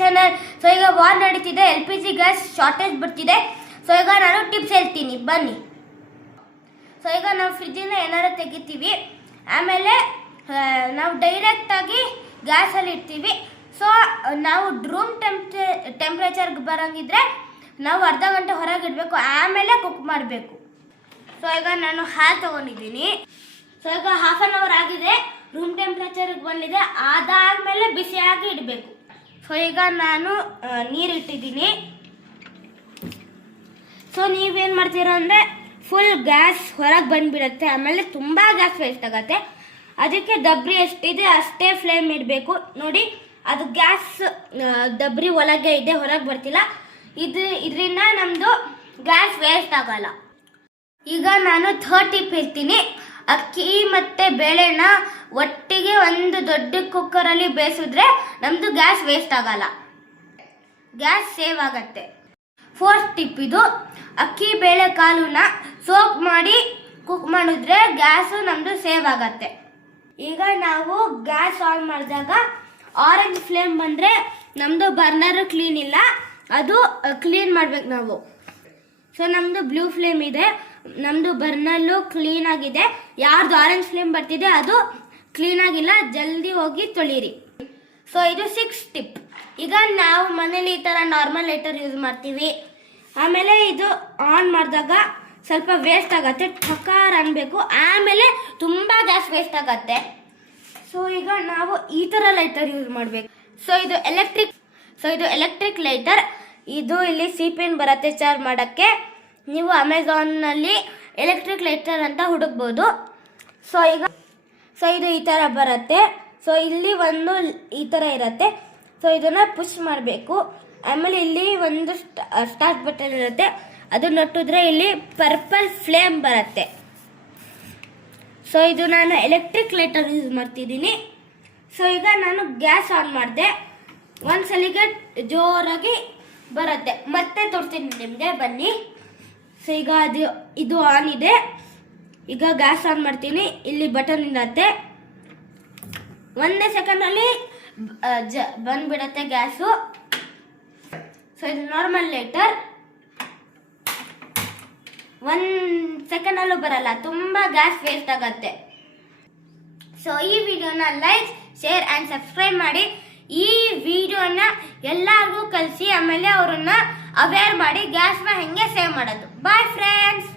Channel. So ಈಗ war ನಡೀತಿದೆ, LPG gas shortage ಬರ್ತಿದೆ. ಸೊ ಈಗ ನಾನು ಟಿಪ್ಸ್ ಹೇಳ್ತೀನಿ, ಬನ್ನಿ. ಸೊ ಈಗ ನಾವು ಫ್ರಿಜ್ಜಿಂದ ಏನಾರು ತೆಗಿತೀವಿ, ಆಮೇಲೆ ನಾವು ಡೈರೆಕ್ಟಾಗಿ ಗ್ಯಾಸಲ್ಲಿ ಇಡ್ತೀವಿ. ಸೊ ನಾವು ರೂಮ್ ಟೆಂಪ್ರೇಚರ್ಗೆ ಬರೋಂಗಿದ್ರೆ ನಾವು ಅರ್ಧ ಗಂಟೆ ಹೊರಗೆ ಇಡಬೇಕು, ಆಮೇಲೆ ಕುಕ್ ಮಾಡಬೇಕು. ಸೊ ಈಗ ನಾನು ಹಾಲು ತೊಗೊಂಡಿದ್ದೀನಿ. ಸೊ ಈಗ ಹಾಫ್ ಆನ್ ಅವರ್ ಆಗಿದೆ, ರೂಮ್ ಟೆಂಪ್ರೇಚರ್ಗೆ ಬಂದಿದೆ, ಅದಾದಮೇಲೆ ಬಿಸಿಯಾಗಿ ಇಡಬೇಕು. ಸೊ ಈಗ ನಾನು ನೀರು ಇಟ್ಟಿದ್ದೀನಿ. ಸೊ ನೀವೇನು ಮಾಡ್ತೀರಾ ಅಂದರೆ ಫುಲ್ ಗ್ಯಾಸ್ ಹೊರಗೆ ಬಂದುಬಿಡುತ್ತೆ, ಆಮೇಲೆ ತುಂಬ ಗ್ಯಾಸ್ ವೇಸ್ಟ್ ಆಗುತ್ತೆ. ಅದಕ್ಕೆ ದಬ್ರಿ ಎಷ್ಟಿದೆ ಅಷ್ಟೇ ಫ್ಲೇಮ್ ಇಡಬೇಕು. ನೋಡಿ, ಅದು ಗ್ಯಾಸ್ ದಬ್ರಿ ಒಳಗೆ ಇದೆ, ಹೊರಗೆ ಬರ್ತಿಲ್ಲ. ಇದರಿಂದ ನಮ್ಮದು ಗ್ಯಾಸ್ ವೇಸ್ಟ್ ಆಗಲ್ಲ. ಈಗ ನಾನು ಥರ್ಡ್ ಟಿಪ್ ಹೇಳ್ತೀನಿ. ಅಕ್ಕಿ ಮತ್ತು ಬೇಳೆನ ಒಟ್ಟಿಗೆ ಒಂದು ದೊಡ್ಡ ಕುಕ್ಕರಲ್ಲಿ ಬೇಯಿಸಿದ್ರೆ ನಮ್ಮದು ಗ್ಯಾಸ್ ವೇಸ್ಟ್ ಆಗಲ್ಲ, ಗ್ಯಾಸ್ ಸೇವ್ ಆಗತ್ತೆ. ಫೋರ್ತ್ ಟಿಪ್ ಇದು, ಅಕ್ಕಿ ಬೇಳೆ ಕಾಳನ್ನ ಸೋಕ್ ಮಾಡಿ ಕುಕ್ ಮಾಡಿದ್ರೆ ಗ್ಯಾಸು ನಮ್ಮದು ಸೇವ್ ಆಗತ್ತೆ. ಈಗ ನಾವು ಗ್ಯಾಸ್ ಆನ್ ಮಾಡಿದಾಗ ಆರೆಂಜ್ ಫ್ಲೇಮ್ ಬಂದರೆ ನಮ್ಮದು ಬರ್ನರು ಕ್ಲೀನ್ ಇಲ್ಲ, ಅದು ಕ್ಲೀನ್ ಮಾಡ್ಬೇಕು ನಾವು. ಸೊ ನಮ್ಮದು ಬ್ಲೂ ಫ್ಲೇಮ್ ಇದೆ, ನಮ್ಮದು ಬರ್ನಲ್ಲು ಕ್ಲೀನ್ ಆಗಿದೆ. ಯಾರ್ದು ಆರೆಂಜ್ ಫ್ಲೇಮ್ ಬರ್ತಿದೆ ಅದು ಕ್ಲೀನ್ ಆಗಿಲ್ಲ, ಜಲ್ದಿ ಹೋಗಿ ತೊಳೀರಿ. ಸೊ ಇದು 6th ಟಿಪ್. ಈಗ ನಾವು ಮನೇಲಿ ಈ ಥರ ನಾರ್ಮಲ್ ಲೈಟರ್ ಯೂಸ್ ಮಾಡ್ತೀವಿ. ಆಮೇಲೆ ಇದು ಆನ್ ಮಾಡಿದಾಗ ಸ್ವಲ್ಪ ವೇಸ್ಟ್ ಆಗುತ್ತೆ, ಠಕಾರ ಅನ್ಬೇಕು, ಆಮೇಲೆ ತುಂಬ ಗ್ಯಾಸ್ ವೇಸ್ಟ್ ಆಗುತ್ತೆ. ಸೊ ಈಗ ನಾವು ಈ ಥರ ಲೈಟರ್ ಯೂಸ್ ಮಾಡಬೇಕು. ಸೊ ಇದು ಎಲೆಕ್ಟ್ರಿಕ್ ಲೈಟರ್. ಇದು ಇಲ್ಲಿ ಸಿಪಿನ್ ಬರುತ್ತೆ ಚಾರ್ಜ್ ಮಾಡೋಕ್ಕೆ. ನೀವು ಅಮೆಝಾನ್ನಲ್ಲಿ ಎಲೆಕ್ಟ್ರಿಕ್ ಲೈಟರ್ ಅಂತ ಹುಡುಕ್ಬೋದು. ಸೊ ಇದು ಈ ಥರ ಬರುತ್ತೆ. ಸೊ ಇಲ್ಲಿ ಒಂದು ಈ ಥರ ಇರುತ್ತೆ. ಸೊ ಇದನ್ನು ಪುಷ್ ಮಾಡಬೇಕು. ಆಮೇಲೆ ಇಲ್ಲಿ ಒಂದು ಸ್ಟಾರ್ಟ್ ಬಟನ್ ಇರುತ್ತೆ, ಅದನ್ನ ಒತ್ತಿದ್ರೆ ಇಲ್ಲಿ ಪರ್ಪಲ್ ಫ್ಲೇಮ್ ಬರುತ್ತೆ. ಸೊ ಇದು ನಾನು ಎಲೆಕ್ಟ್ರಿಕ್ ಲೈಟರ್ ಯೂಸ್ ಮಾಡ್ತಿದ್ದೀನಿ. ಸೊ ಈಗ ನಾನು ಗ್ಯಾಸ್ ಆನ್ ಮಾಡಿದೆ, ಒಂದ್ಸಲಿಗೆ ಜೋರಾಗಿ ಬರುತ್ತೆ. ಮತ್ತೆ ತೋರಿಸ್ತೀನಿ ನಿಮಗೆ, ಬನ್ನಿ. ಸೊ ಈಗ ಇದು ಆನ್ ಇದೆ. ಈಗ ಗ್ಯಾಸ್ ಆನ್ ಮಾಡ್ತೀನಿ, ಇಲ್ಲಿ ಬಟನ್ ಇರುತ್ತೆ, ಒಂದೇ ಸೆಕೆಂಡಲ್ಲಿ ಬಂದ್ಬಿಡತ್ತೆ ಗ್ಯಾಸು. ಸೊ ಇದು ನಾರ್ಮಲ್ ಲೈಟರ್, 1 ಸೆಕೆಂಡಲ್ಲೂ ಬರಲ್ಲ, ತುಂಬ ಗ್ಯಾಸ್ ವೇಸ್ಟ್ ಆಗುತ್ತೆ. ಸೊ ಈ ವಿಡಿಯೋನ ಲೈಕ್, ಶೇರ್ ಆ್ಯಂಡ್ ಸಬ್ಸ್ಕ್ರೈಬ್ ಮಾಡಿ. ಈ ವಿಡಿಯೋನ ಎಲ್ಲರಿಗೂ ಕಲಿಸಿ, ಆಮೇಲೆ ಅವರನ್ನ ಅವೇರ್ ಮಾಡಿ ಗ್ಯಾಸ್ನ ಹೆಂಗೆ ಸೇವ್ ಮಾಡೋದು. Bye friends.